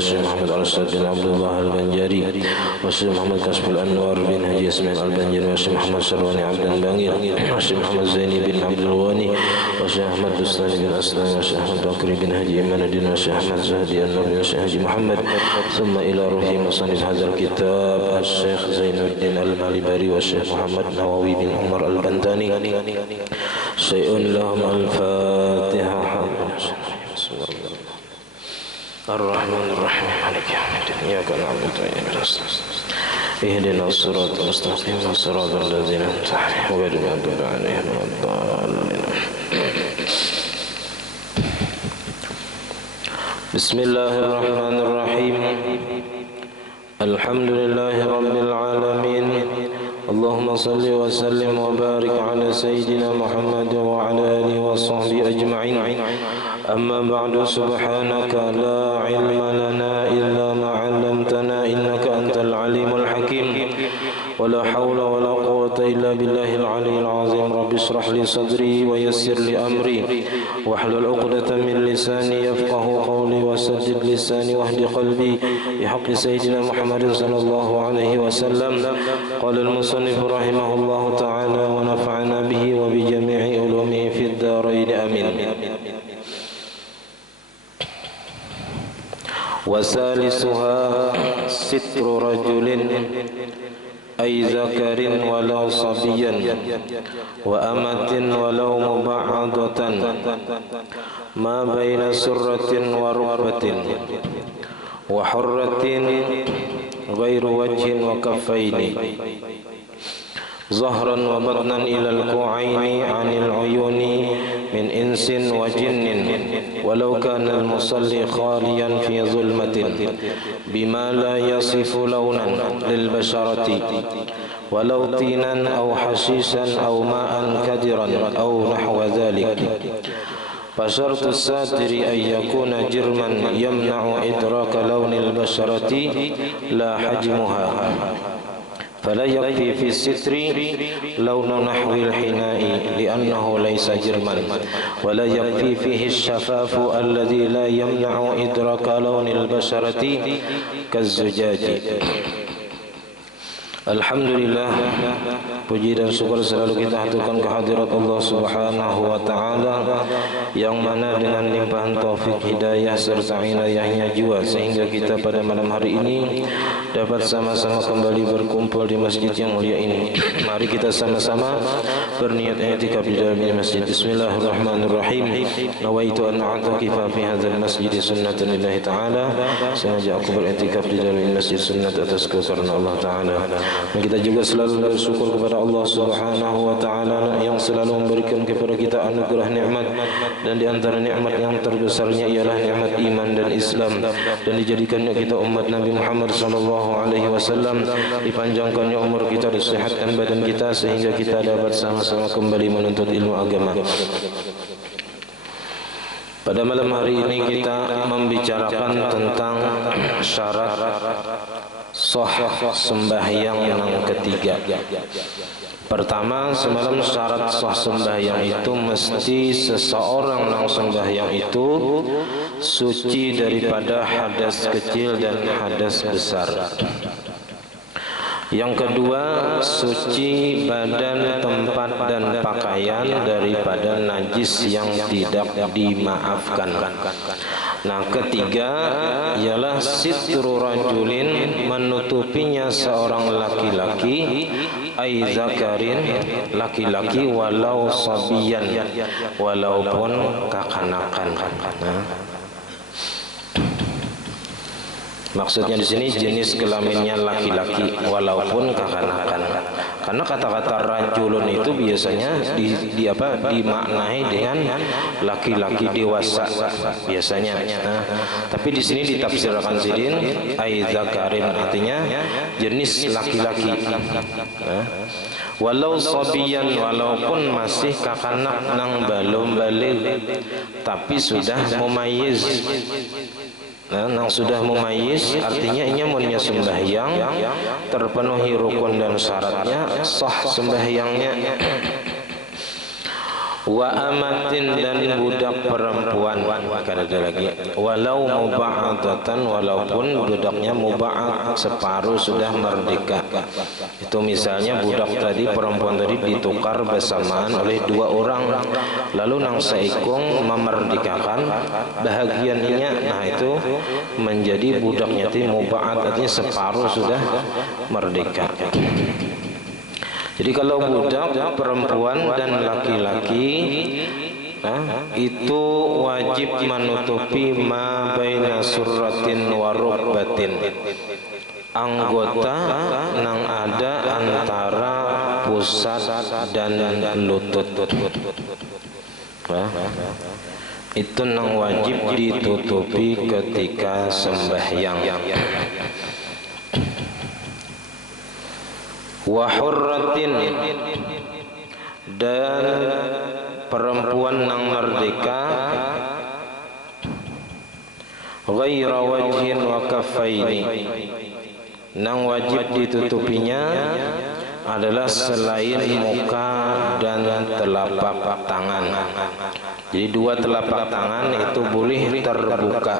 Syekh Muhammad Al-Ustaz bin Abdullah Al-Banjari wa Syekh Muhammad Kasbul Anwar bin Haji Ismail Al-Banjari wa Syekh Muhammad Sarwani Abdan Bangir wa Syekh Muhammad Zaini bin Abdul Ghani wa Syekh Ahmad Dustani bin Aslan wa Syekh Ahmad Bakri bin Haji Imanuddin wa Syekh Ahmad Zahdi An-Nabi wa Syekh Haji Muhammad thumma ila ruhi musannif hadzal kitab Syekh Zainuddin Al-Malibari wa Syekh Muhammad Nawawi bin Umar Al-Bantani syai'un lahum al-Fatihah. Ar-Rahmanir-Rahim Maliki yaumiddin iyyaka na'budu wa iyyaka nasta'in ihdinas siratal mustaqim siratal ladzina an'amta 'alaihim ghairil maghdubi 'alaihim waladdallin. Bismillahirrahmanirrahim. Alhamdulillahi rabbil alamin. Allahumma salli wa sallim wa barik ala sayyidina Muhammad wa ala alihi wa sahbihi ajma'in. Amma ba'du, subhanaka la ilma lana illa ma 'allamtana innaka antal alimul hakim. Wa la hawla wa la quwwata illa billahil aliyyil azim. Rabbi shrah li sadri wa yassir li amri wahlul 'uqdatam min lisani yafqahu qawli wa saddid lisani wahdi qalbi bi haqqi sayyidina Muhammad sallallahu alaihi wasallam. Qala al-musannif rahimahullahu ta'ala wa nafa'ana bihi wa bi jami'i ulumihi fid dharain amin. Wa salisuha sitru rajulin ay zakarin walau sabiyan wa amatin walau muba'adatan ma baina surratin wa rukbatin wa hurratin ghairu wajhin wa kaffaini zahran wa batnan ilal ku'aini anil uyuni min insin wa jinnin walau kana al-musalli khaliyan fi zulmatin bima la yasifu launan lil basharati walau tinan aw hashisan aw ma'an kadiran aw nahwa dhalik. Fasyartu satiri ay yakuna jirman yamna'u idraka launil basharati la hajmuha فلا يكفي في الستر لون نحو الحناء لأنه ليس جرما ولا يكفي فيه الشفاف الذي لا يمنع إدراك لون البشرة كالزجاج. Alhamdulillah, puji dan syukur selalu kita haturkan kehadirat Allah Subhanahu wa ta'ala yang mana dengan limpahan taufik hidayah serta inayahnya jua sehingga kita pada malam hari ini dapat sama-sama kembali berkumpul di masjid yang mulia ini. Mari kita sama-sama berniat i'tikaf di dalam masjid. Bismillahirrahmanirrahim. Nawaitu an a'takifa fi hadzal masjid sunnatan lillahi ta'ala. Sengaja aku beriktikaf di dalam masjid sunnat atas karena Allah ta'ala. Dan kita juga selalu bersyukur kepada Allah Subhanahu wa ta'ala yang selalu memberikan kepada kita anugerah nikmat, dan di antara nikmat yang terbesarnya ialah nikmat iman dan Islam, dan dijadikannya kita umat Nabi Muhammad sallallahu alaihi wasallam, dipanjangkannya umur kita, disehatkan badan kita sehingga kita dapat sama-sama kembali menuntut ilmu agama. Pada malam hari ini kita membicarakan tentang syarat sah sembahyang yang ketiga. Pertama, semalam syarat sah sembahyang itu mesti seseorang yang sembahyang itu suci daripada hadas kecil dan hadas besar. Yang kedua, suci badan, tempat dan pakaian daripada najis yang tidak dimaafkan. Nah, ketiga ialah sitru rajulin, menutupinya seorang laki-laki, ay zakarin, laki-laki, walau sabiyan, walaupun kekanakan. Maksudnya di sini jenis kelaminnya laki-laki walaupun kekanakan. Karena kata-kata rajulun itu biasanya dimaknai dengan laki-laki dewasa biasanya. Tapi di sini ditafsirkan sidin ai zakarin, artinya jenis laki-laki. Walau sabiyan, walaupun masih kakanak nang belum balik tapi sudah mumayyiz. Nang sudah mumayyiz artinya inya munnya sembahyang terpenuhi rukun dan syaratnya, sah sembahyangnya. wa amatin dan budak perempuan. Ada lagi walau muba'adatan, walaupun budaknya muba'ad, separuh sudah merdeka. Itu misalnya budak tadi, perempuan tadi ditukar bersamaan oleh dua orang, lalu nang saikung memerdekakan bahagiannya, nah itu menjadi budaknya itu muba'ad, artinya separuh sudah merdeka. Jadi kalau budak perempuan dan laki-laki itu wajib menutupi ma baina surratin wa rukbatin, anggota nang ada antara pusat dan lutut. Itu nang wajib ditutupi ketika sembahyang. Wa hurratin, dan perempuan nang merdeka, ghaira wajhin wa kaffaini, nang wajib ditutupinya adalah selain muka dan telapak tangan. Jadi dua telapak tangan itu boleh terbuka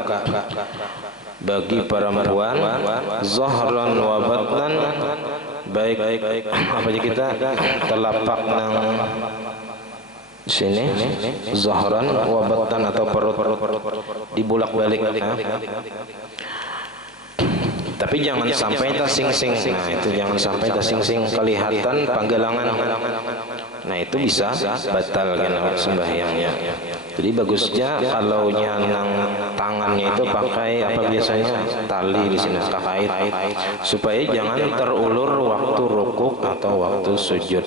bagi perempuan, zahran wa batnan, baik apa aja kita telapak nang sini zahran wa batnan atau perut dibulak-balik. Tapi jangan sampai tasing-sing. Nah itu jangan sampai tasing-sing, kelihatan panggalangan. Nah itu bisa batal kan sembahyangnya. Jadi bagusnya kalau nang tangannya itu pakai apa biasanya tali di sini kait, supaya jangan terulur waktu rukuk atau waktu sujud.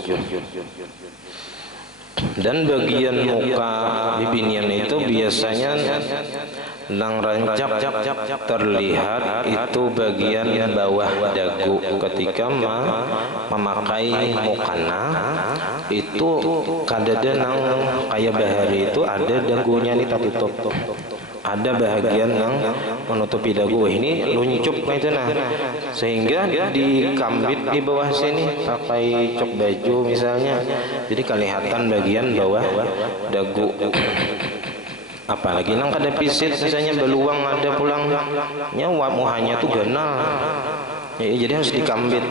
Dan bagian muka bibinian itu biasanya nang rancak terlihat itu bagian bawah dagu ketika memakai mukana. Itu kadada nang kayak bahari itu ada dagunya nih tertutup, ada bahagian yang menutupi dagu. Ini luncup itu nah, sehingga dikambit di bawah sini pakai cok baju misalnya, jadi kelihatan bagian bawah dagu. Apalagi nang kada pisit misalnya beluang ada pulangnya, muhanya tuh ganal. Ya, jadi harus dikambit.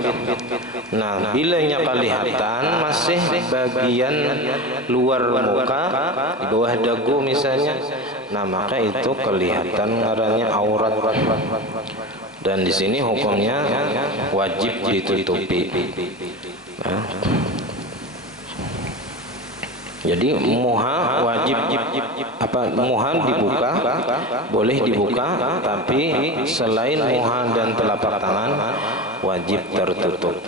Nah, bilanya kelihatan masih bagian luar muka di bawah dagu misalnya, nah maka itu kelihatan ngarannya aurat. Dan di sini hukumnya wajib ditutupi. Nah, jadi muha wajib muha dibuka, boleh dibuka, tapi selain muha dan telapak tangan wajib tertutup.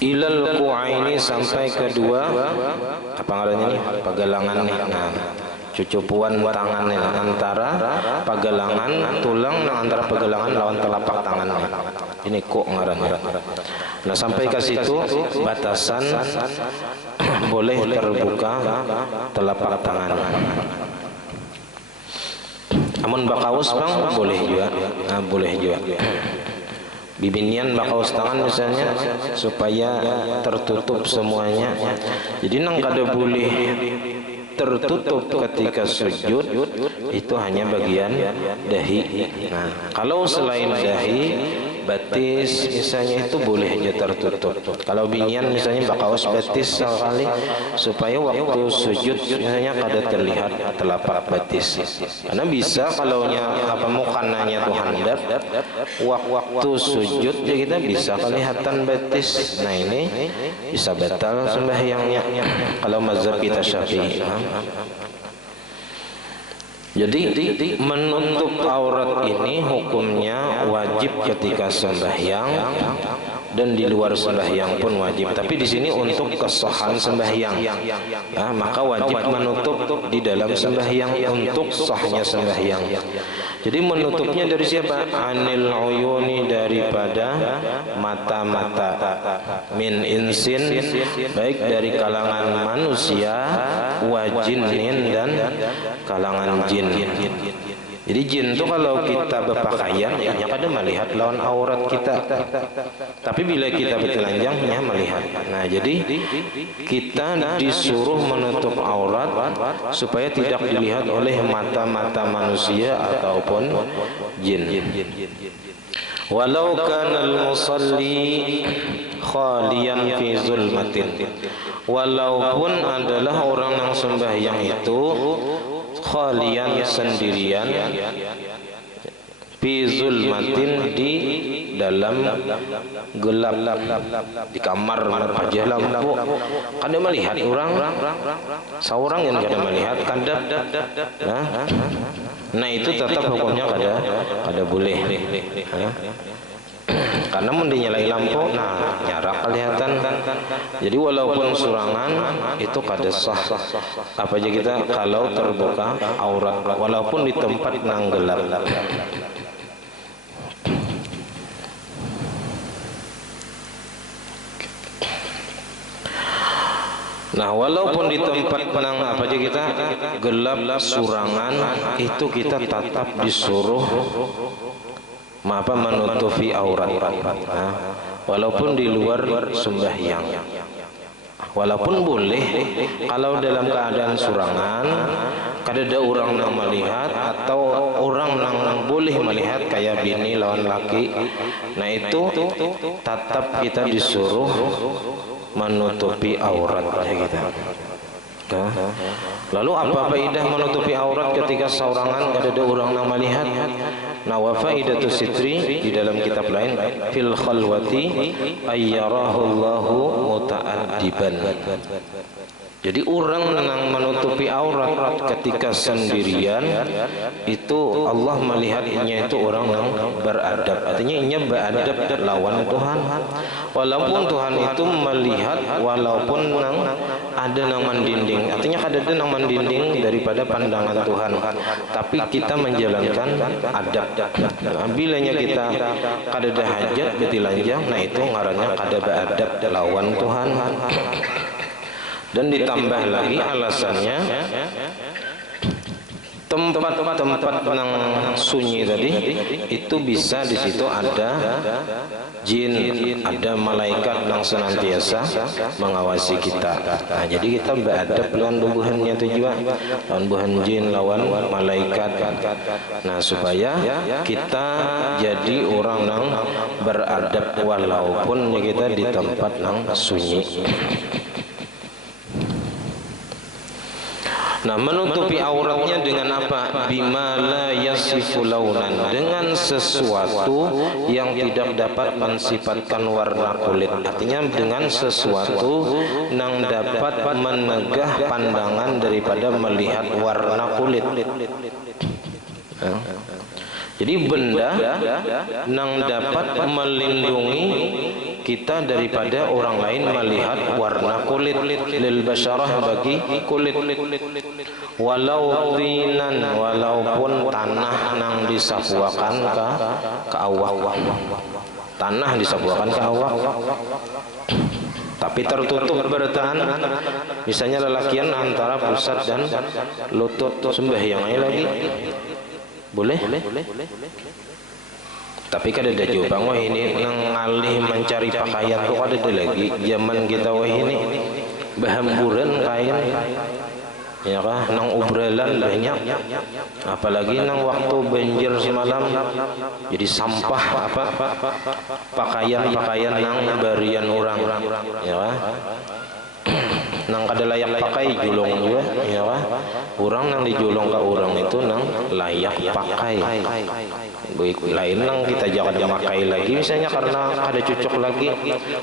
Ilal ku'aini, sampai kedua apa ngarannya nih, pagalangan nih. Nah, cucupuan tangan nih, antara pagalangan tulang, antara pagalangan lawan telapak tangan. Ini kok ngarannya. Nah, sampai ke situ batasan boleh terbuka telapak tangan. Amun bakaus bang boleh juga. Nah, boleh juga. Bibinian bakaus tangan misalnya supaya tertutup semuanya. Jadi nang kada boleh tertutup ketika sujud itu hanya bagian dahi. Nah, kalau selain dahi, batis misalnya itu boleh aja tertutup. Kalau binian misalnya bakaus batis sekali supaya waktu sujud misalnya kada terlihat telapak batis. Karena bisa kalaunya mukananya tuh handap, waktu sujud ya kita bisa kelihatan batis. Nah ini bisa batal sembahyangnya kalau mazhab kita Syafi'i. Jadi menutup aurat ini hukumnya wajib ketika sembahyang dan di luar sembahyang pun wajib. Tapi di sini untuk kesahan sembahyang, nah, maka wajib menutup di dalam sembahyang untuk sahnya sembahyang. Jadi menutupnya dari siapa? Anil uyuni, daripada mata-mata, min insin, baik dari kalangan manusia, wa jinnin, dan kalangan jin. Jadi jin itu kalau kita berpakaian ya kada melihat lawan aurat kita. Tapi bila kita bertelanjang ya melihat. Nah, jadi kita disuruh menutup aurat supaya tidak dilihat oleh mata-mata manusia ataupun jin. Walau kana al-musalli khalian fi zulmatin. Walaupun adalah orang yang sembahyang itu khalian sendirian fi zulmatin di dalam gelap di kamar aja lampu kada melihat orang seorang yang kada melihat kada nah itu tetap hukumnya kada boleh karena mau dinyalai lampu nah nyarak kelihatan. Jadi walaupun surangan itu kada sah apa aja kita kalau terbuka aurat walaupun di tempat nang gelap. Nah, walaupun di tempat nang apa aja kita gelap surangan itu kita tetap disuruh menutupi aurat. Nah, walaupun di luar sembahyang. Walaupun boleh kalau dalam keadaan surangan kada ada orang yang melihat atau orang yang boleh melihat kayak bini lawan laki. Nah, itu tetap kita disuruh menutupi aurat kita. Nah, lalu apa faidah menutupi aurat ketika saurangan kada ada orang yang melihat? Nah, wa faidatu sitri di dalam kitab lain fil khalwati ayyarahu Allahu muta'addiban. Jadi orang yang menutupi aurat ketika sendirian itu Allah melihatnya itu orang yang beradab. Artinya inya beradab lawan Tuhan. Walaupun Tuhan itu melihat walaupun nang ada nang mendinding. Artinya kada ada nang mendinding daripada pandangan Tuhan. Tapi kita menjalankan adab. Nah, bilanya kita kada ada hajat betilanjang, nah itu ngarannya kada beradab lawan Tuhan. Dan ditambah lagi alasannya tempat-tempat yang sunyi tadi itu bisa di situ ada jin, ada malaikat yang senantiasa mengawasi kita. Nah, jadi kita beradab lawan bubuhannya tujuan lawan buhan jin lawan malaikat. Nah, supaya kita jadi orang yang beradab walaupun kita di tempat yang sunyi. Nah, menutupi auratnya dengan apa? Bima la yasifu launan, dengan sesuatu yang tidak dapat mensifatkan warna kulit. Artinya dengan sesuatu yang dapat menegah pandangan daripada melihat warna kulit. Jadi benda yang dapat melindungi kita daripada orang lain melihat warna kulit, lil basyarah bagi kulit. Walau tinan, walaupun tanah nang disapuakan ke awak, tanah disapuakan ke awak tapi tertutup bertahan, misalnya lelakian antara pusat dan lutut sembahyang lagi boleh. Tapi kada ada jawaban wah ini nang ngalih mencari pakaian tuh kada ada lagi zaman kita wah ini bahamburan kain ya kah nang ubralan banyak, apalagi nang waktu banjir semalam jadi sampah apa pakaian nang barian orang ya kah nang kada layak pakai julung juga ya kah orang nang dijulung ke orang itu nang layak pakai. Lain nang kita jangan pakai lagi misalnya karena ada cocok lagi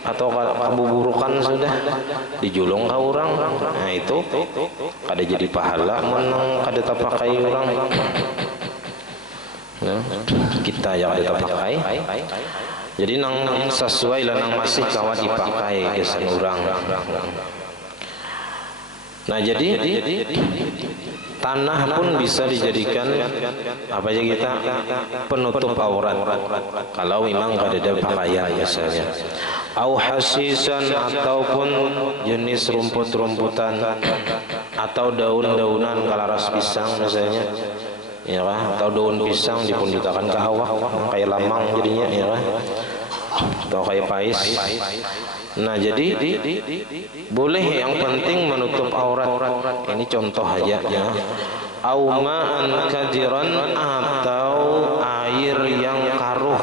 atau kebuburukan sudah dijulung ke orang, nah itu kada jadi pahala menang kada terpakai orang. Nah, kita yang ada terpakai jadi nang sesuai lah nang masih kawan dipakai kesan orang. Nah, jadi tanah pun bisa dijadikan apa aja kita penutup aurat kalau memang tidak ada pakaian misalnya. Au hasisan ataupun jenis rumput-rumputan atau daun-daunan kalaras pisang misalnya. ya kan? Atau daun pisang dipundutakan ke awak, kayak lamang jadinya, ya kan? Atau kayak pais. Nah, jadi boleh, yang penting menutup aurat. Ini contoh aja ya. Au ma'an kadiran, atau air yang karuh.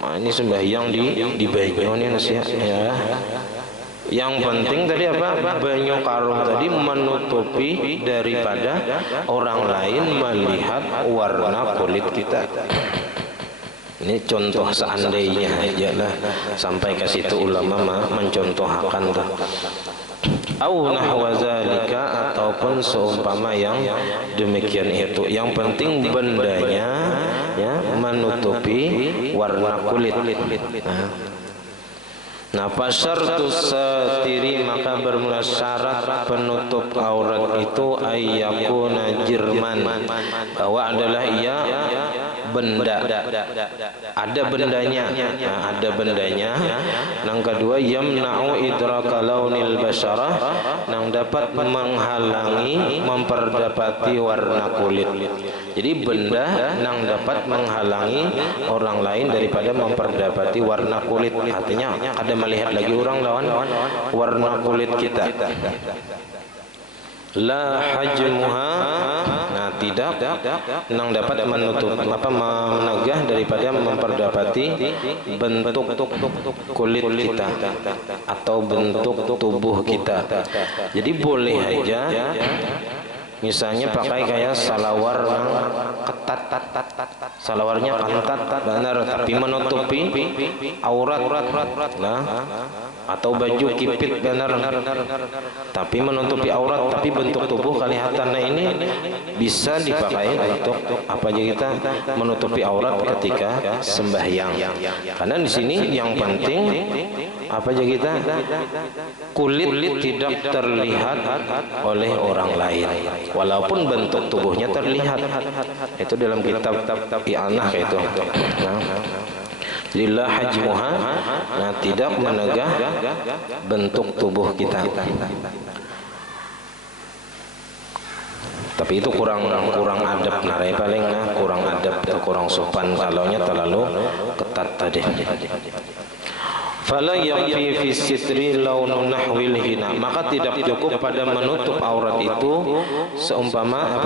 Nah, ini sembahyang di banyu nih ya. Yang penting tadi apa? Banyu karuh tadi menutupi daripada orang lain melihat warna kulit kita. Ini contoh seandainya aja lah, sampai ke situ ulama mencontohkan tuh. Au nahwa zalika, ataupun seumpama yang demikian itu. Yang penting bendanya ya menutupi warna kulit. Nah, fasyartus satiri, maka bermula syarat penutup aurat itu ayyakuna jirman, bahwa adalah ia benda, ada bendanya. Nah, ada bendanya. Yang kedua, yamna'u idraka launil basyarah, yang dapat menghalangi memperdapati warna kulit. Jadi benda yang dapat menghalangi orang lain daripada memperdapati warna kulit. Artinya ada melihat lagi orang lawan warna kulit kita. La hajmuha, nah tidak yang dapat menutup menegah daripada memperdapati bentuk kulit kita atau bentuk tubuh kita. Jadi boleh aja misalnya pakai kayak salawar yang ketat, salawarnya ketat benar, tapi menutupi aurat, nah, atau baju kipit benar, tapi menutupi aurat, tapi bentuk tubuh kelihatan. Nah, ini bisa dipakai untuk apa aja kita menutupi aurat ketika sembahyang. Karena di sini yang penting apa aja kita kulit tidak terlihat oleh orang lain, walaupun bentuk tubuhnya terlihat. Itu dalam kitab I'anah itu. Lillah hajmuha, nah tidak menegah bentuk tubuh kita. Tapi itu kurang adab, narai paling kurang adab, kurang sopan kalaunya terlalu ketat tadi. Fala yakfi fi sitri launu nahwil hina, maka tidak cukup pada menutup aurat itu seumpama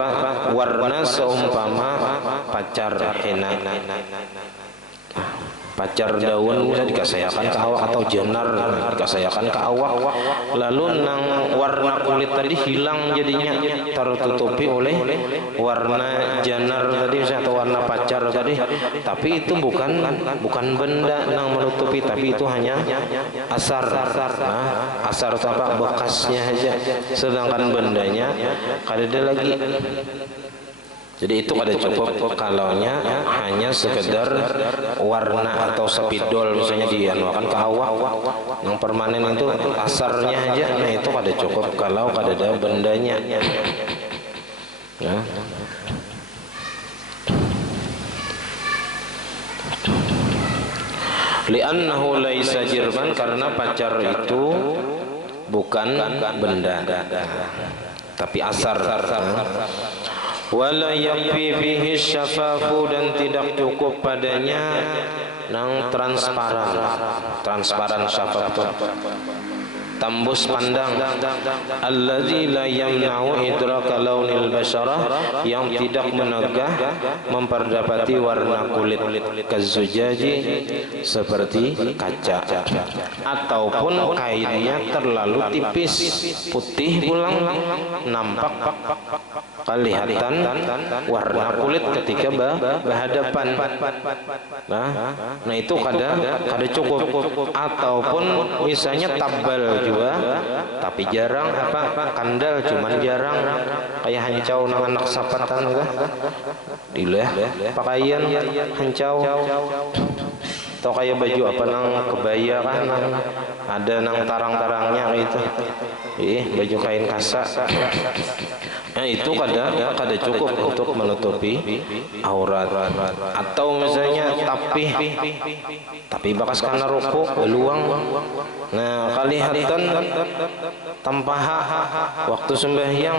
warna seumpama pacar hina. Pacar daun bisa dikasayakan ke awak, atau jenar dikasayakan ke awak, lalu nang warna kulit tadi hilang, jadinya tertutupi oleh warna janar tadi atau warna pacar tadi. Tapi itu bukan benda nang menutupi, tapi itu hanya asar. Nah, asar itu apa? Bekasnya aja, sedangkan bendanya ada lagi. Jadi itu kada cukup kalaunya hanya sekedar warna atau spidol misalnya dianuakan ke awak, yang permanen itu asarnya aja. Nah, itu kada cukup kalau kada ada bendanya. Ya. Li'annahu laisa jirman, karena pacar itu bukan benda, tapi asar. Wala yakfi fihi syafafu, dan tidak cukup padanya nang transparan syafaf itu tembus pandang. Allazi la yamna'u idraka launil basyarah, yang tidak menegah memperdapati warna kulit, kazujaji seperti kaca, ataupun kainnya terlalu tipis, putih pulang, nampak kelihatan warna kulit ketika berhadapan. Nah, itu kada cukup. Ataupun misalnya tabal juga, tapi jarang kandal, cuman jarang, kayak hancau nang anak sapatan gitu. Dilah pakaian hancau, atau kayak baju nang kebaya kan, ada nang tarang-tarangnya gitu. Baju kain kasa. Nah itu kada cukup untuk menutupi aurat. Atau misalnya tapi bakas karena rukuk beluang. Nah kalihatan tanpa hak waktu sembahyang,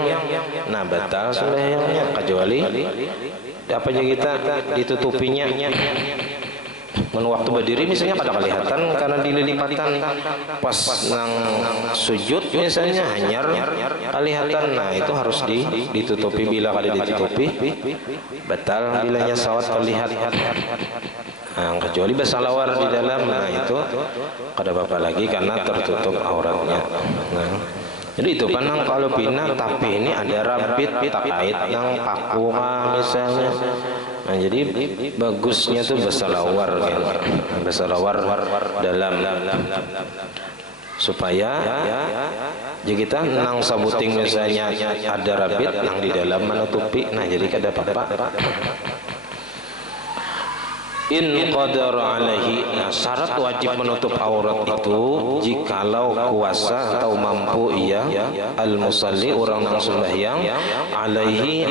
nah batal sembahyangnya kecuali apa aja kita ditutupinya. Men waktu berdiri misalnya kada kelihatan karena dililipatan, pas nang sujud misalnya hanyar kelihatan, nah itu harus ditutupi. Bila kada ditutupi batal bilanya sawat kelihatan. Nah, kecuali bersalawar di dalam, nah itu kada apa-apa lagi karena tertutup auratnya. Nah jadi itu kan kalau pina, tapi ini ada rabit terkait nang paku misalnya. Nah jadi bagusnya tuh bersalawar kan, bersalawar dalam supaya jadi kita nang sabuting misalnya ada rabit nang di dalam menutupi, nah jadi kada apa-apa. In qadara alaihi, nah syarat wajib menutup aurat itu jikalau kuasa atau mampu ia al musalli orang nang sembahyang alaihi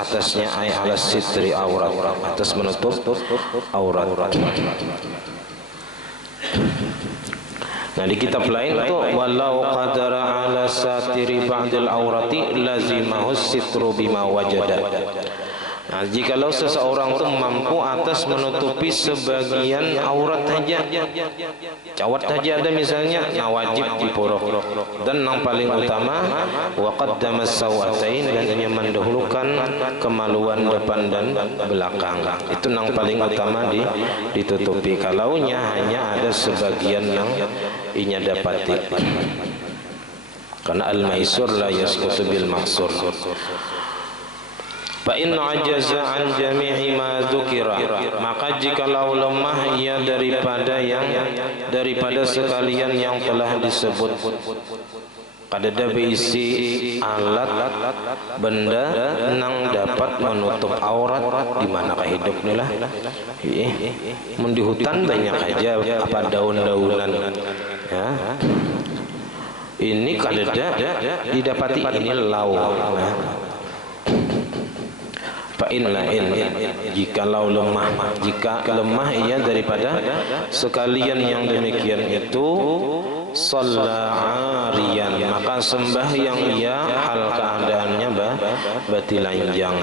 atasnya ay alas sitri aurat, atas menutup aurat. Nah di kitab lain itu walau qadara ala satiri ba'dil aurati lazimahu sitru bima wajada. Nah, jikalau seseorang itu mampu atas menutupi sebagian aurat saja, cawat saja ada misalnya, nah wajib dipuruk. Dan yang paling utama wa qaddamas sawatain, dan hanya mendahulukan kemaluan depan dan belakang. Itu yang paling utama ditutupi. Kalaunya hanya ada sebagian yang inya dapati. Karena al-maisur la yasqutu bil maksur. Fa in ajaza an jami'i ma dzukira, maka jikalau lemah ia daripada sekalian yang telah disebut, kada ada berisi alat benda nang dapat menutup aurat di mana hidup ni lah. Mun di hutan banyak aja apa daun-daunan ya. Ini kada ada didapati, ini lau. Jikalau lemah, jika lemah ia daripada sekalian yang demikian itu, shalla'ariyan, maka sembahyang ia hal keadaannya batilanjang.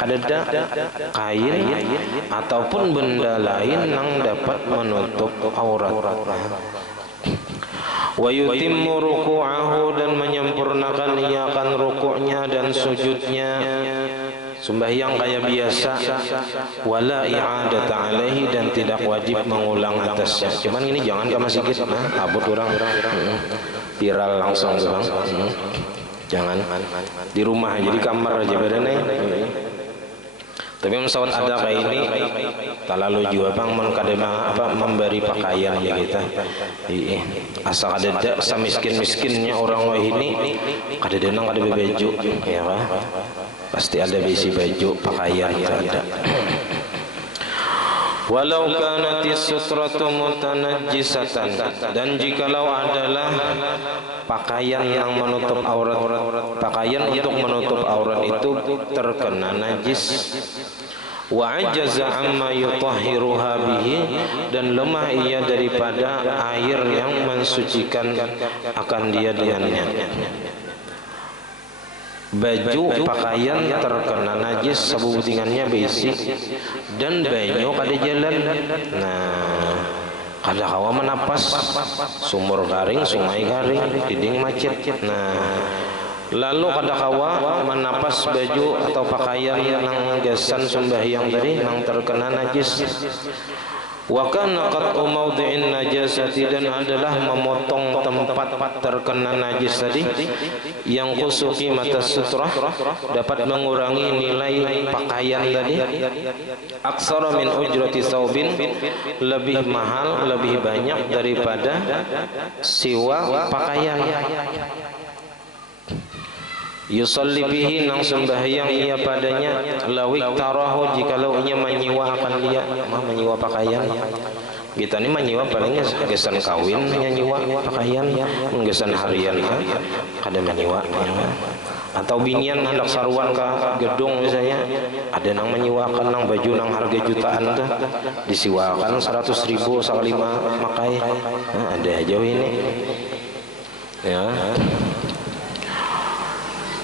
Ada kain ataupun benda lain yang dapat menutup aurat. Wa yutimmu ruku'ahu, dan menyempurnakan ia akan rukuknya dan sujudnya, sembahyang kayak biasa. Wala i'adata alaihi, dan tidak wajib mengulang atasnya. Cuman ini jangan ke masjid, abut orang viral langsung bang. Jangan di rumah aja, di kamar aja bedanya. Tapi mesawat ada kayak ini tak lalu juga bang mengkadema apa memberi pakaian ya kita. Asal ada miskin-miskinnya orang wah ini kada denang kada baju ya kan. Pasti ada besi baju pakaian ada. Walau kanatis sutratu mutanajjisatan, dan jikalau adalah pakaian yang menutup aurat, pakaian untuk menutup aurat itu terkena najis, wa ajaza amma yutahhiruha bihi, dan lemah ia daripada air yang mensucikan akan dia dengannya. Baju pakaian terkena najis sabutingannya besi dan banyu kada jalan, nah kada kawa menapas, sumur garing, sungai garing, dinding macet, nah lalu kada kawa menapas baju atau pakaian yang gasan sembahyang tadi yang terkena najis. Wa kana qat'u mawdi'in najasati, dan adalah memotong tempat terkena najis tadi yang khusuki mata sutrah dapat mengurangi nilai pakaian tadi. Aksara min ujrati saubin, lebih mahal, lebih banyak daripada siwa pakaian. Yusalli bihi, nang sembahyang ia padanya, lawik tarahu, jikalau ia menyiwa akan dia, menyiwa pakaian. Kita ini menyiwa palingnya gesan kawin, menyiwa pakaian, gesan harian kada menyiwa. atau binian hendak saruan ke gedung misalnya, ada nang menyiwakan nang baju nang harga jutaan tuh disiwakan 100.000 sekali makai. Nah, ada aja ini ya.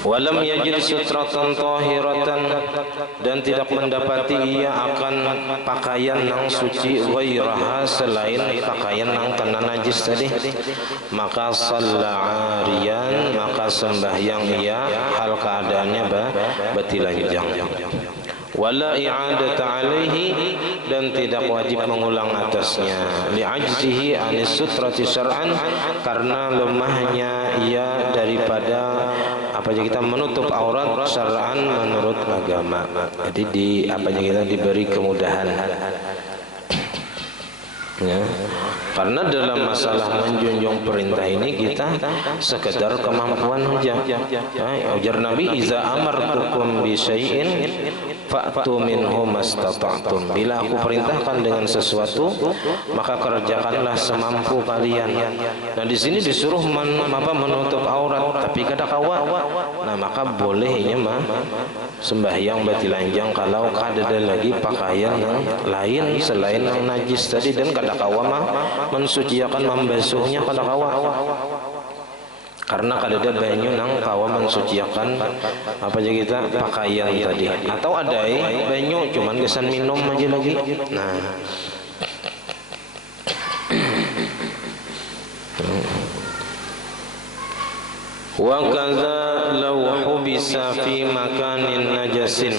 Walam yajid sutratan tahiratan, dan tidak mendapati ia akan pakaian yang suci ghairaha selain pakaian yang kena najis tadi, maka shalla ariyan, maka sembahyang ia hal keadaannya batilanjang. Wala i'adata alaihi, dan tidak wajib mengulang atasnya, li'ajzihi anis sutrati syar'an, karena lemahnya ia daripada apa aja kita menutup aurat syar'an menurut agama. Jadi di apa aja kita diberi kemudahan ya. Karena dalam masalah menjunjung perintah ini kita sekedar kemampuan saja. Ujar Nabi, iza amartukum bi syai'in fa'tu minhu mastata'tum. Bila aku perintahkan dengan sesuatu, maka kerjakanlah semampu kalian. Nah, di sini disuruh menutup aurat, tapi kada kawa. Nah, maka bolehnya sembahyang batilanjang kalau kada ada lagi pakaian yang lain selain yang najis tadi, dan kada kawa mensuciakan membasuhnya kada kawa. Karena kada ada banyu nang kawa mensuciakan apa aja kita pakaian tadi, atau ada banyu cuman kesan minum aja lagi. Nah, wa kadza law hubisa fi makanin najasin,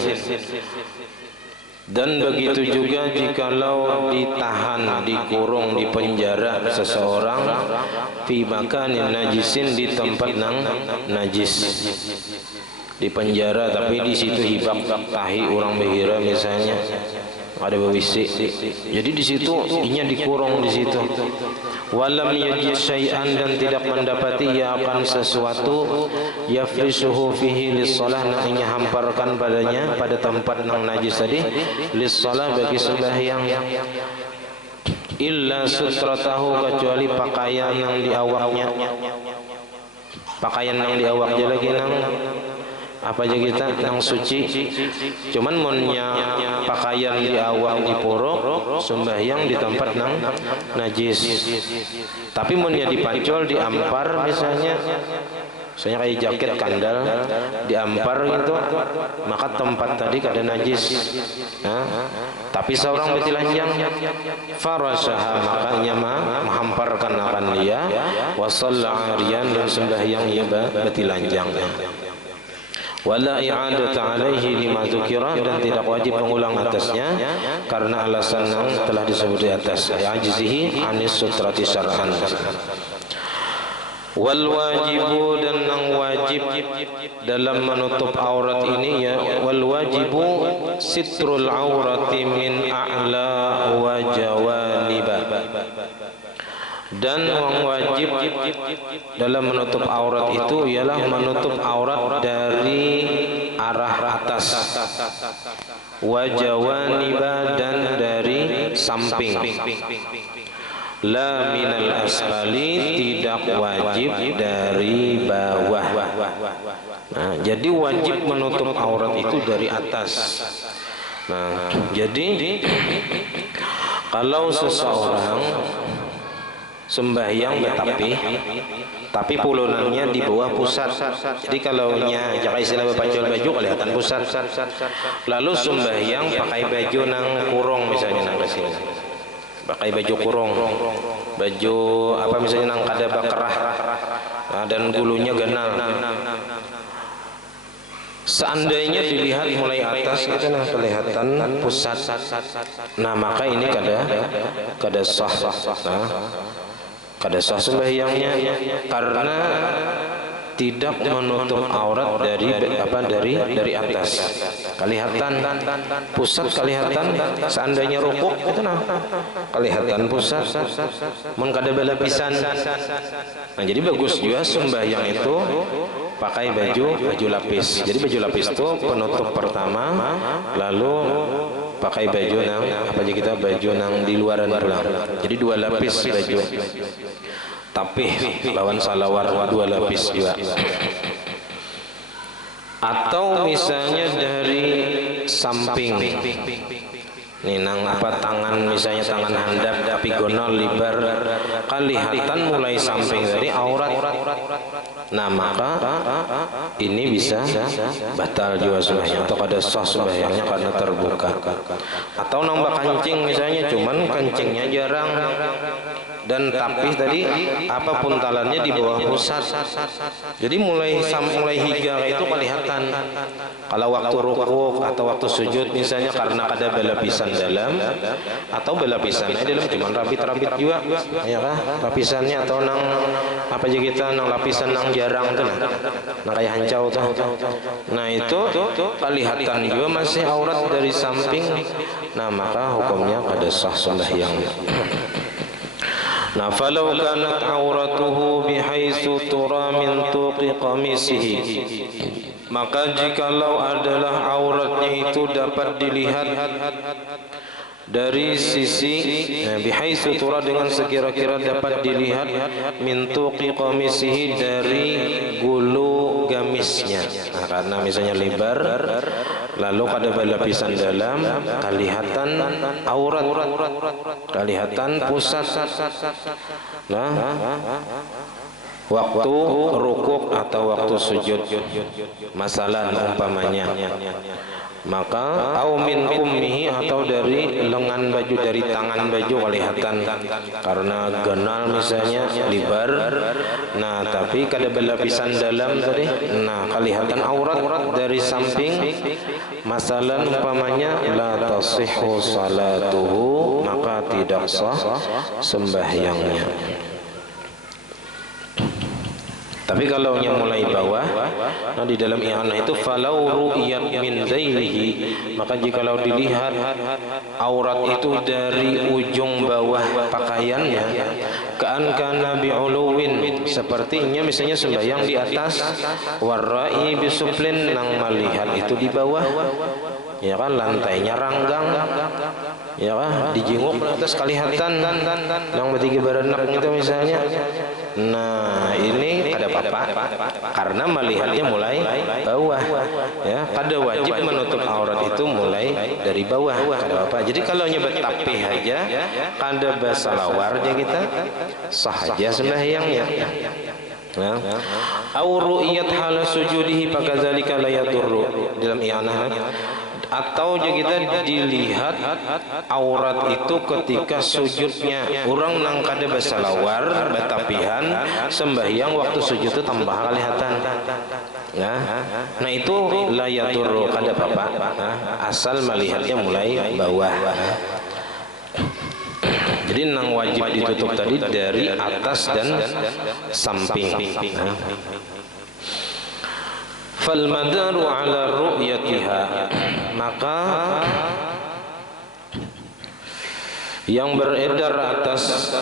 dan begitu juga jikalau ditahan, dikurung, dipenjara seseorang fi makanin najisin, di tempat nang najis, dipenjara tapi di situ hibak tahi orang behira misalnya, ada bewisi, jadi di situ inya dikurung di situ. Walam yajid syai'an, dan tidak mendapati ia akan sesuatu yafrisuhu fihi lis-shalah, nang inya hamparkan padanya pada tempat nang najis tadi, lis-shalah bagi sembahyang, illa sutratahu, kecuali pakaian yang di awaknya, pakaian yang di awaknya lagi nang apa aja kita nang suci, cuman munnya pakaian di awak dipuruk sembahyang di tempat nang najis. Tapi munnya dipacol, diampar misalnya kayak jaket kandal diampar gitu, maka tempat tadi kada najis. Tapi seorang batilanjang farasaha, makanya menghamparkan akan dia, wa shalla ariyan, dan sembahyang ia batilanjangnya. Wala i'adata alaihi lima dzukira, dan tidak wajib mengulang atasnya karena alasan yang telah disebut di atas, ajzihi anis sutrati syar'an. Wal wajibu, dan yang wajib dalam menutup aurat ini ya, wal wajibu sitrul aurati min a'la wa jawaniba, dan yang wajib dalam menutup aurat itu ialah menutup aurat dari arah atas, wajawaniba, dan dari samping, la minal asfali, tidak wajib dari bawah. Nah, jadi wajib menutup aurat itu dari atas. Nah, jadi kalau seseorang sembahyang tapi pulunannya di bawah pusat, jadi kalau nya jaka istilah bapacol baju kelihatan pusat, lalu sembahyang pakai baju nang kurung misalnya nang kesini, pakai baju kurung, baju apa misalnya nang kada bakerah, dan bulunya ganal. Seandainya dilihat mulai atas itu nah kelihatan pusat, nah maka ini kada sah. Kada sah sembahyangnya karena tidak menutup aurat dari atas. Kelihatan pusat, kelihatan seandainya rukuk itu nah kelihatan pusat, mun kada belapisan. Nah, jadi bagus juga sembahyang itu pakai baju lapis. Jadi baju lapis itu penutup pertama, lalu pakai baju nang apa aja kita baju nang di luaran pulang. Jadi dua lapis baju. Tapi lawan salawar dua lapis juga. atau misalnya dari samping nih nang apa tangan, misalnya tangan handap tapi gonol libar kelihatan mulai samping dari aurat. Nah maka ini bisa batal juga sembahyang atau kada sah sembahyangnya karena terbuka. Atau nambah kancing misalnya, cuman kancingnya jarang dan tapi tadi apa puntalannya di bawah pusat, jadi mulai higa itu kelihatan. Kalau waktu rukuk atau waktu sujud misalnya karena ada belapisan dalam atau belapisannya dalam cuman rabit-rabit juga ya kah lapisannya, atau nang apa aja kita nang lapisan nang jarang tuh nah kayak hancau tuh. Nah itu kelihatan juga masih aurat dari samping. Nah maka hukumnya kada sah sembahyangnya. Nah, falau kanat auratuhu bihaitsu tura min tuqi qamisihi, maka jikalau adalah auratnya itu dapat dilihat dari sisi bihaitsu tura dengan sekira-kira dapat dilihat min tuqi qamisihi dari gulu gamisnya. Nah, karena misalnya lebar lalu pada lapisan dalam kelihatan aurat, kelihatan pusat. Nah, waktu rukuk atau waktu sujud masalah umpamanya, maka au min kummihi atau dari lengan baju, dari tangan baju kelihatan karena genal misalnya libar. Nah tapi kada belapisan dalam tadi, nah kelihatan aurat dari samping masalah umpamanya, la tasihhu salatuhu, maka tidak sah sembahyangnya. Tapi kalau yang mulai bawah, nah di dalam i'anah itu falau ru'yat min zailihi, maka jikalau dilihat aurat itu dari ujung bawah pakaiannya, ka'an kana bi'uluwin, sepertinya misalnya sembahyang di atas, warra'i bisuflin, nang melihat itu di bawah, ya kan lantainya ranggang, ya kan dijinguk atas kelihatan nang bertiga beranak itu misalnya. Nah ini kada apa-apa karena melihatnya mulai bawah, ya kada wajib menutup aurat itu mulai dari bawah, kada apa. Jadi kalau nyebut tapih aja kada basalawar aja kita sah aja sembahyangnya. Nah, au ru'yat hala sujudihi fakadzalika la yadurru, dalam i'anah. Atau kita dilihat aurat itu ketika sujudnya, orang nang kada basalawar batapihan sembahyang waktu sujud itu tambah kelihatan. Nah itu la yadurru, kada apa-apa, asal melihatnya mulai bawah. Jadi nang wajib ditutup tadi dari atas dan samping. Fal madaru ala ru'yatiha, maka yang beredar atas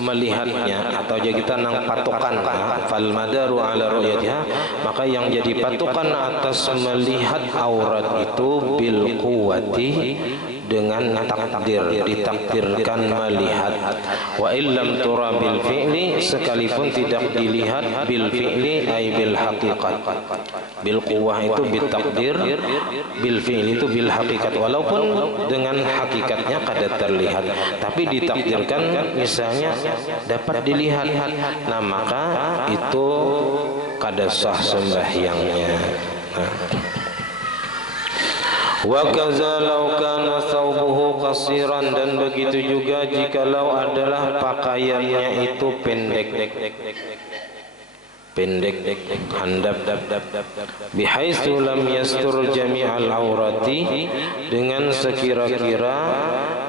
melihatnya atau jadi kita nang patokan, fal madaru ala ru'yatiha, maka yang jadi patokan atas melihat aurat itu bil quwwati, dengan takdir, ditakdirkan melihat, wa illam tura bil fi'li, sekalipun tidak dilihat bil fi'li ay bil haqiqat. Bil quwwah itu bil takdir, bil fi'li itu bil haqiqat, walaupun dengan hakikatnya kada terlihat tapi ditakdirkan misalnya dapat dilihat. Nah maka itu kada sah sembahyangnya. Wa kaza law kana thawbuhu qasiran, dan begitu juga jikalau adalah pakaiannya itu pendek handap, bihaitsu lam yastur jami'al aurati, dengan sekira-kira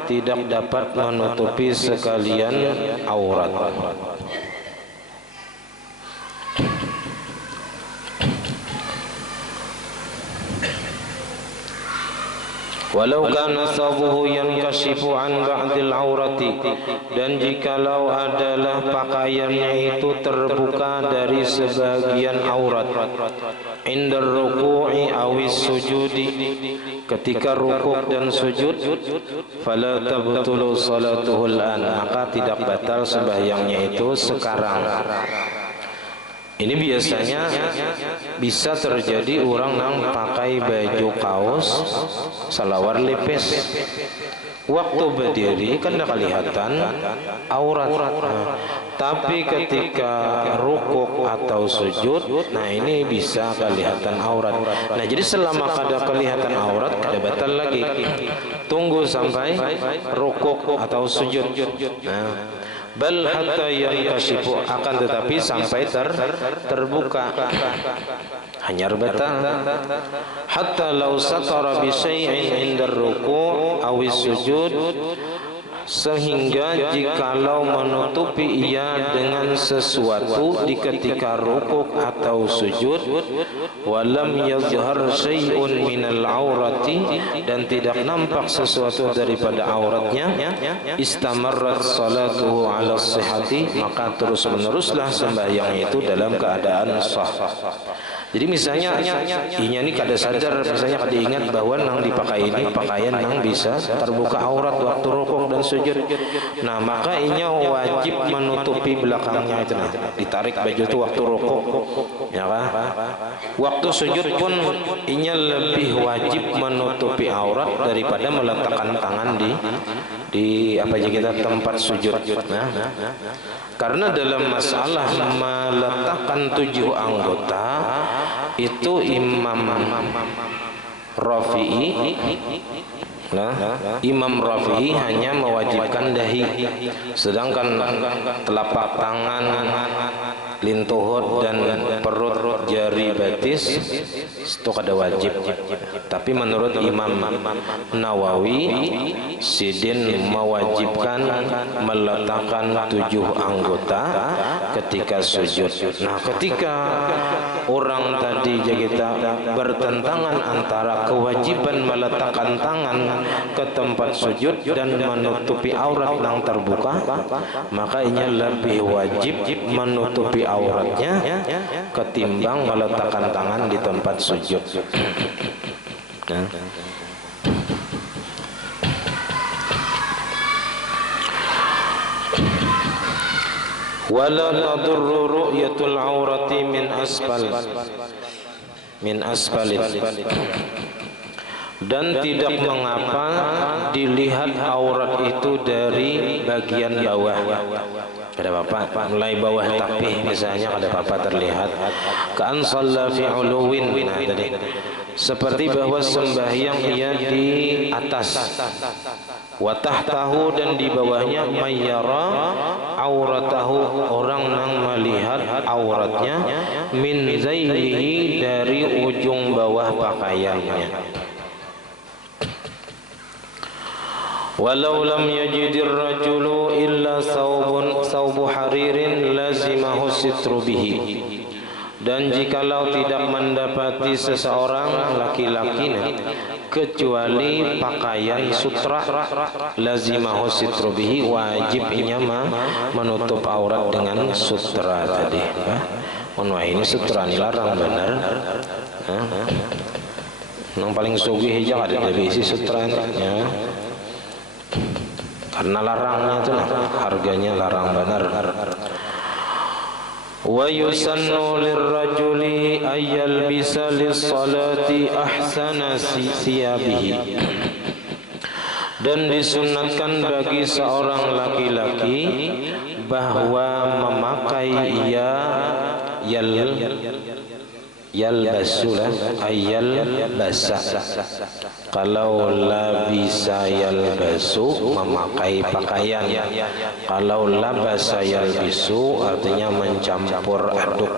tidak dapat menutupi sekalian aurat. Walau kana sabuhu yankashifu an ba'dil aurati, dan jikalau adalah pakaiannya itu terbuka dari sebagian aurat, indar ruku'i awis sujudi, ketika rukuk dan sujud, fala tabtulu salatuhul an, maka tidak batal sembahyangnya itu sekarang. Ini biasanya bisa terjadi orang yang pakai baju kaos salawar lepes. Waktu berdiri kan tidak kelihatan aurat. Tapi ketika rukuk atau sujud, nah ini bisa kelihatan aurat. Nah jadi selama kada kelihatan aurat, kada batal lagi. Tunggu sampai rukuk atau sujud. Nah, bal hatta yankashifu, akan tetapi sampai terbuka hanyar batal. Hatta law satara bi syai'in 'inda ruku' aw sujud, sehingga jikalau menutupi ia dengan sesuatu di ketika rukuk atau sujud, walam yazhar syai'un minal aurati, dan tidak nampak sesuatu daripada auratnya, istamarrat salatuhu ala sihhati, maka terus meneruslah sembahyang itu dalam keadaan sah. Jadi misalnya inya ini kada sadar, misalnya kada ingat bahwa nang dipakai ini pakaian nang bisa terbuka aurat waktu rukuk dan sujud. Nah maka inya wajib menutupi belakangnya itu, nah ditarik baju itu waktu rukuk, ya kan? Waktu sujud pun inya lebih wajib menutupi aurat daripada meletakkan tangan di apa aja kita tempat sujud. Nah, karena dalam masalah meletakkan 7 anggota itu Imam Rafi'i, Imam Rafi'i hanya mewajibkan dahi, sedangkan telapak tangan, lintuhut dan perut, jari batis itu kada wajib. Tapi menurut Imam Nawawi, sidin mewajibkan meletakkan 7 anggota ketika sujud. Nah ketika orang tadi kita bertentangan antara kewajiban meletakkan tangan ke tempat sujud dan menutupi aurat yang terbuka, maka ini lebih wajib menutupi auratnya ketimbang meletakkan tangan di tempat sujud. Nah. Wala tadurru ru'yatul aurati min asfalin, dan tidak mengapa dilihat aurat itu dari bagian bawah. Ada apa-apa mulai bawah tapi misalnya ada apa-apa terlihat. Ka'an shalla fi uluwin, nah tadi seperti bahwa sembahyang ia di atas, wa tahtahu, dan di bawahnya, mayyara auratahu, orang yang melihat auratnya, min zailihi, dari ujung bawah pakaiannya. Walau lam yajidir rajulu illa saubu haririn lazimahu sitru bihi, dan jikalau tidak mendapati seseorang laki-laki kecuali pakaian sutra, lazimahu sitru bihi, wajibnya menutup aurat dengan sutra tadi. Wah ini sutra ini larang benar. Yang paling sugih aja ada divisi sutra ya. Karena larangnya itu harganya larang benar. Wa yusannu lirrajuli ayyalbisa lis-salati ahsana siyabihi, dan disunatkan bagi seorang laki-laki bahwa memakai yalbasulah ayyalbasa. Kalau labisa yalbasu, memakai pakaian. Kalau labasa yalbisu, artinya mencampur aduk.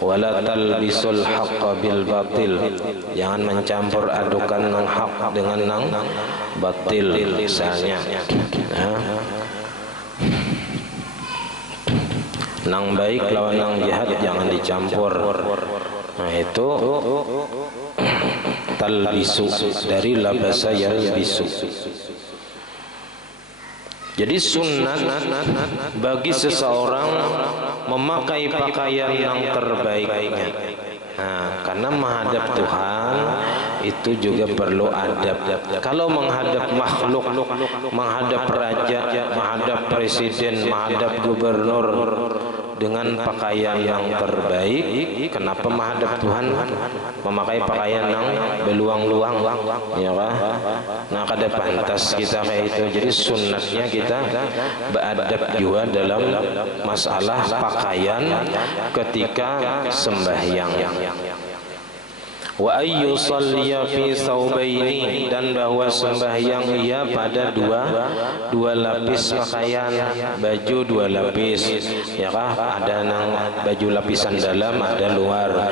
Wala talbisul haqqa bil batil, jangan mencampur adukan nang hak dengan nang batil misalnya. Nang baik lawan nang jahat jangan dicampur. Nah itu talbisu dari labasa yalbisu. Jadi sunat bagi seseorang memakai pakaian yang terbaiknya. Nah, karena menghadap Tuhan itu juga perlu adab. Kalau menghadap makhluk, menghadap raja, menghadap presiden, menghadap gubernur, dengan pakaian yang terbaik. Kenapa menghadap Tuhan memakai pakaian yang beluang-luang, ya kan? Nah, kada pantas kita kayak itu. Jadi sunnatnya kita beradab juga dalam masalah pakaian ketika sembahyang. Wa ayyu salliya fi thawbaini, dan bahwa sembahyang ia pada dua lapis pakaian, baju dua lapis, ya kah? Ada nang baju lapisan dalam, ada luar.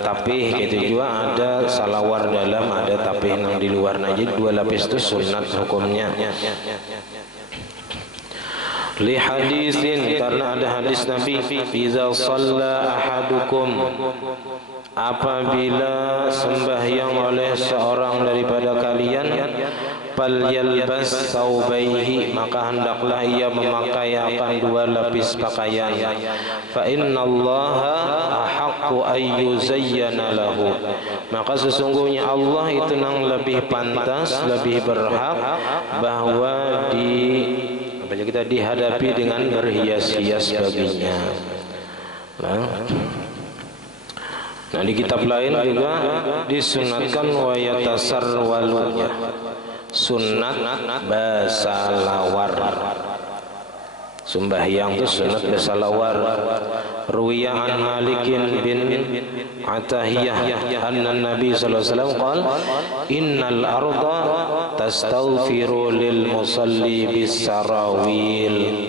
Tapi gitu juga ada salawar dalam, ada tapi nang di luar. Nah, jadi dua lapis itu sunat hukumnya. Li hadisin, karena ada hadis Nabi, iza shalla ahadukum, apabila sembahyang oleh seorang daripada kalian, falyalbas thawbaihi, maka hendaklah ia memakai akan dua lapis pakaian. Fa innallaha ahaqqu ayyuzayyana lahu, maka sesungguhnya Allah itu nang lebih pantas, lebih berhak bahwa kita dihadapi dengan berhias-hias baginya. Nah, di kitab lain juga disunatkan wa yatasarwalu, sunat basalawar. Sembahyang itu sunat basalawar. Ruwiya an Malikin bin Atahiyah anna Nabi sallallahu alaihi wasallam qala innal arda tastaghfiru lil musalli bis sarawil.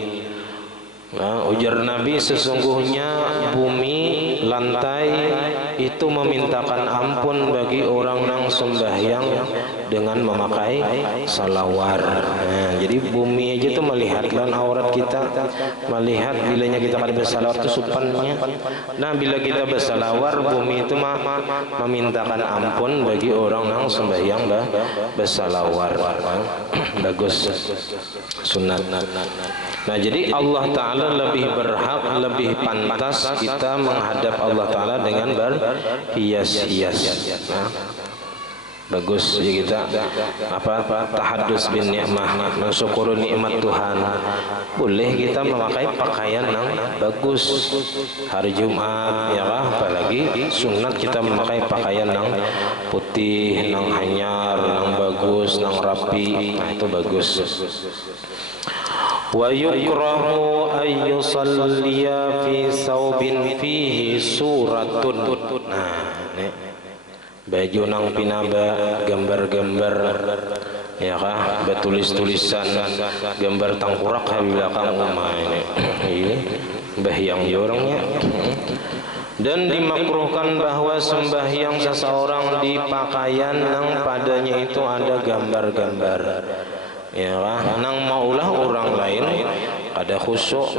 Nah, ujar Nabi, sesungguhnya bumi, lantai itu memintakan ampun bagi orang yang sembahyang dengan memakai salawar. Nah, jadi bumi aja itu melihatlah aurat kita, melihat bilanya kita ada bersalawar itu supannya. Nah, bila kita bersalawar, bumi itu memintakan ampun bagi orang yang sembahyang bersalawar. Bagus, sunat. Nah, jadi Allah Ta'ala lebih berhak, lebih pantas kita menghadap Allah Ta'ala dengan berhias-hias. Nah, bagus ya kita tahadus bin ni'mah, mensyukuri nikmat Tuhan. Boleh kita memakai pakaian yang bagus hari Jumat, ya lah, apalagi sunat kita memakai pakaian yang putih, yang hanyar, yang bagus, yang rapi. Nah, itu bagus. Wa yukrahu ay yusalliya fi thawbin fihi suratun. Nah, ini baju nang pinaba gambar-gambar, ya kah, bertulis-tulisan gambar tangkurak di belakang rumah ini bahyang orangnya. Dan dimakruhkan bahwa sembahyang seseorang di pakaian yang padanya itu ada gambar-gambar, ya kan? Nang maulah orang lain ada khusyuk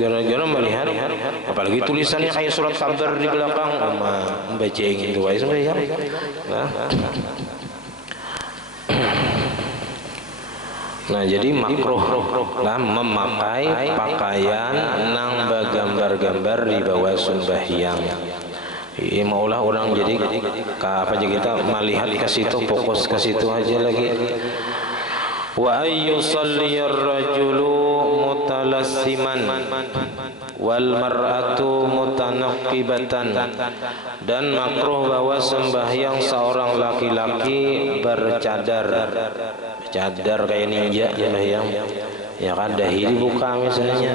gara-gara melihat, apalagi tulisannya kayak surat kabar di belakang, membaca yang itu aja ya. Nah, jadi makruh lah memakai pakaian nang bergambar-gambar di bawah sembahyang. Ini maulah orang jadi apa aja kita melihat ke situ, fokus ke situ aja lagi. Wa ayyusalliyar rajulu mutalassiman wal mar'atu mutanaqqibatan, dan makruh bahwa sembahyang seorang laki-laki bercadar kayak ninja sembahyang, ya kan, dahi dibuka misalnya,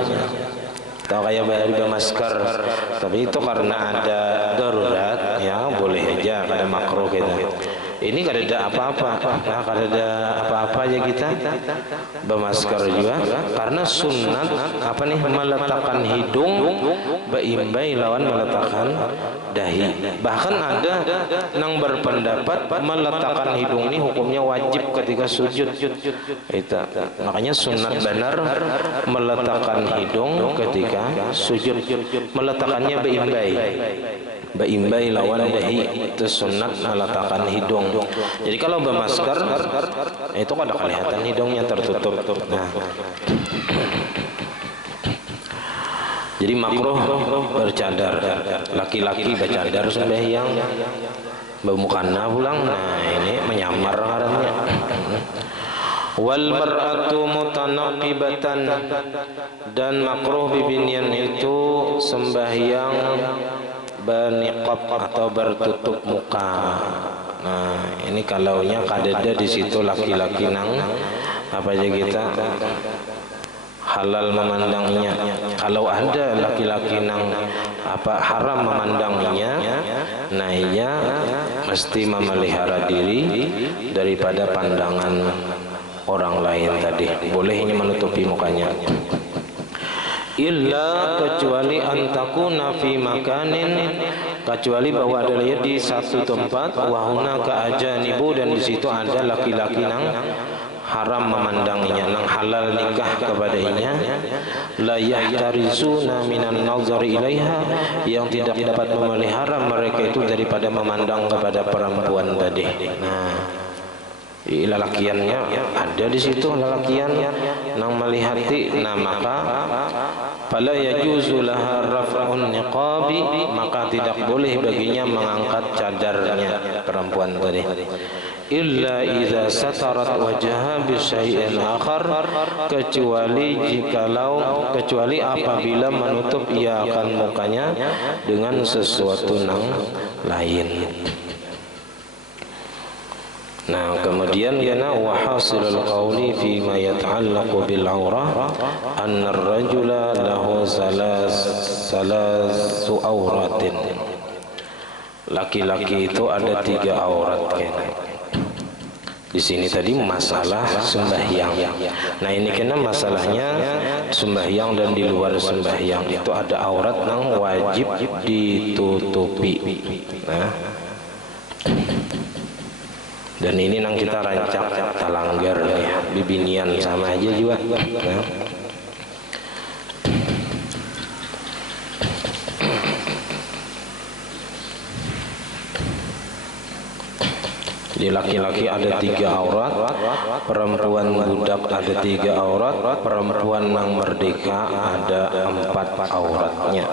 atau kayak bermasker, tapi itu karena ada darurat, ya boleh aja, ada makruh kita. Ini kada ada apa-apa, nah kada ada apa-apa aja kita bermasker juga, karena sunat apa nih, meletakkan hidung beimbai lawan meletakkan dahi. Bahkan ada nang berpendapat meletakkan hidung ini hukumnya wajib ketika sujud. Itu makanya sunat benar meletakkan hidung ketika sujud, meletakkannya beimbai lawan dahi, itu sunat meletakkan hidung. Jadi kalau bermasker itu kada kelihatan hidungnya tertutup. Nah, jadi makruh bercadar, laki-laki bercadar sembahyang, bermukana pulang. Nah, ini menyamar ngarannya. Wal mar'atu mutanaqibatan, dan makruh bibinian itu sembahyang berniqab atau bertutup muka. Nah, ini kalaunya kadeda di situ laki-laki nang apa aja kita halal memandangnya. Kalau ada laki-laki nang apa haram memandangnya, nah ia mesti memelihara diri daripada pandangan orang lain tadi. Bolehnya menutupi mukanya. Illa, kecuali antakuna fi makanin, kecuali bahwa ada di satu tempat, wahuna ka'ajanibu, dan di situ ada laki-laki nang haram memandangnya, nang halal nikah kepadanya, la yahtarizuna minan nazari ilaiha, yang tidak dapat memelihara mereka itu daripada memandang kepada perempuan tadi. Nah, lelakiannya ada di situ, lelakian nang melihati, nah maka fala yajuzu laha raf'un niqabi, maka tidak boleh baginya mengangkat cadarnya perempuan tadi. Illa idza satarat wajhaha bi syai'in akhar, kecuali apabila menutup ia akan mukanya dengan sesuatu nang lain. Nah, kemudian yana wa hasilul qawli fi ma yata'allaqu bil aurah anna ar-rajula lahu salasu auratin. Laki-laki itu ada 3 aurat kena. Di sini tadi masalah sembahyang. Nah, ini kena masalahnya sembahyang dan di luar sembahyang itu ada aurat yang wajib ditutupi. Nah, dan ini nang kita rancak talanggar ya, bibinian sama aja juga. Nah, jadi laki-laki ada 3 aurat, perempuan budak ada 3 aurat, perempuan yang merdeka ada 4 auratnya.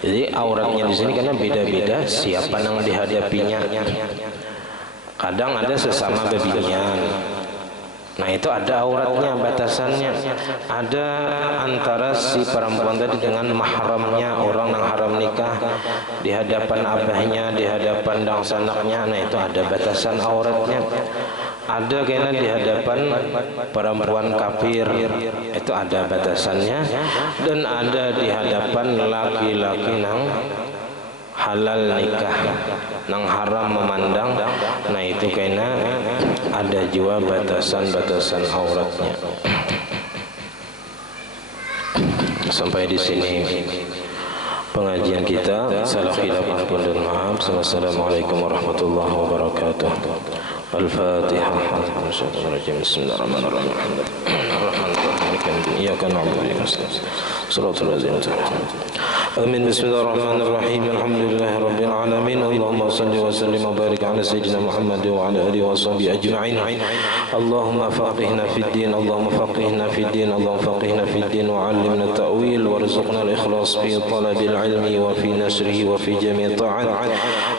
Jadi auratnya di sini karena beda-beda siapa yang dihadapinya. Kadang ada sesama bebinian. Nah, itu ada auratnya, batasannya. Ada antara si perempuan tadi dengan mahramnya, orang yang haram nikah, di hadapan abahnya, di hadapan dangsanaknya. Nah, itu ada batasan auratnya. Ada kena di hadapan perempuan kafir, itu ada batasannya. Dan ada di hadapan laki-laki nang halal nikah, nang haram memandang. Nah, itu kena ada juga batasan-batasan auratnya. Sampai di sini pengajian kita. Salah khilaf pun dan maaf. Wassalamualaikum warahmatullahi wabarakatuh. Al-Fatihah. Bismillahirrahmanirrahim. Iyyaka na'budu wa iyyaka nasta'in. Shiratal ladzina Amin. Bismillahirrahmanirrahim. Alhamdulillahi rabbil alamin. Allahumma shalli wa sallim wa barik ala sayyidina Muhammad wa ala alihi wa sahbihi ajma'in. Allahumma faqihna fid din, Allahumma faqihna fid din, Allahumma faqihna fid din wa 'allimna ta'wil warzuqna al-ikhlas fi talabil ilmi wa fi nasrihi wa fi jami' ta'at.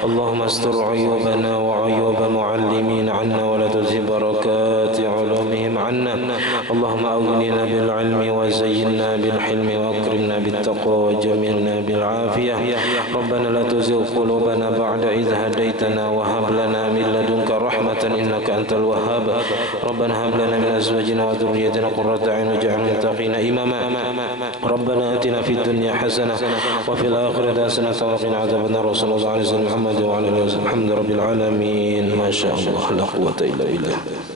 Allahumma astur 'uyubana wa 'uyuba mu'allimin 'anna wa la tuzhib barakati 'ulumihim 'anna. Allahumma aghnina bil 'ilmi wa zayyinna bil hilmi wa akrimna bit taqwa wa jamilna بالعافية. ربنا لا تزغ قلوبنا بعد إذ هديتنا وهب لنا من لدنك رحمة إنك أنت الوهاب. ربنا هب لنا من أزواجنا وذريتنا قرة أعين واجعلنا للمتقين إماما. ربنا آتنا في الدنيا حسنة وفي الآخرة حسنة وقنا عذاب النار. وصلى الله على سيدنا محمد وعلى آله وصحبه الحمد رب العالمين. ما شاء الله لا قوة إلا بالله.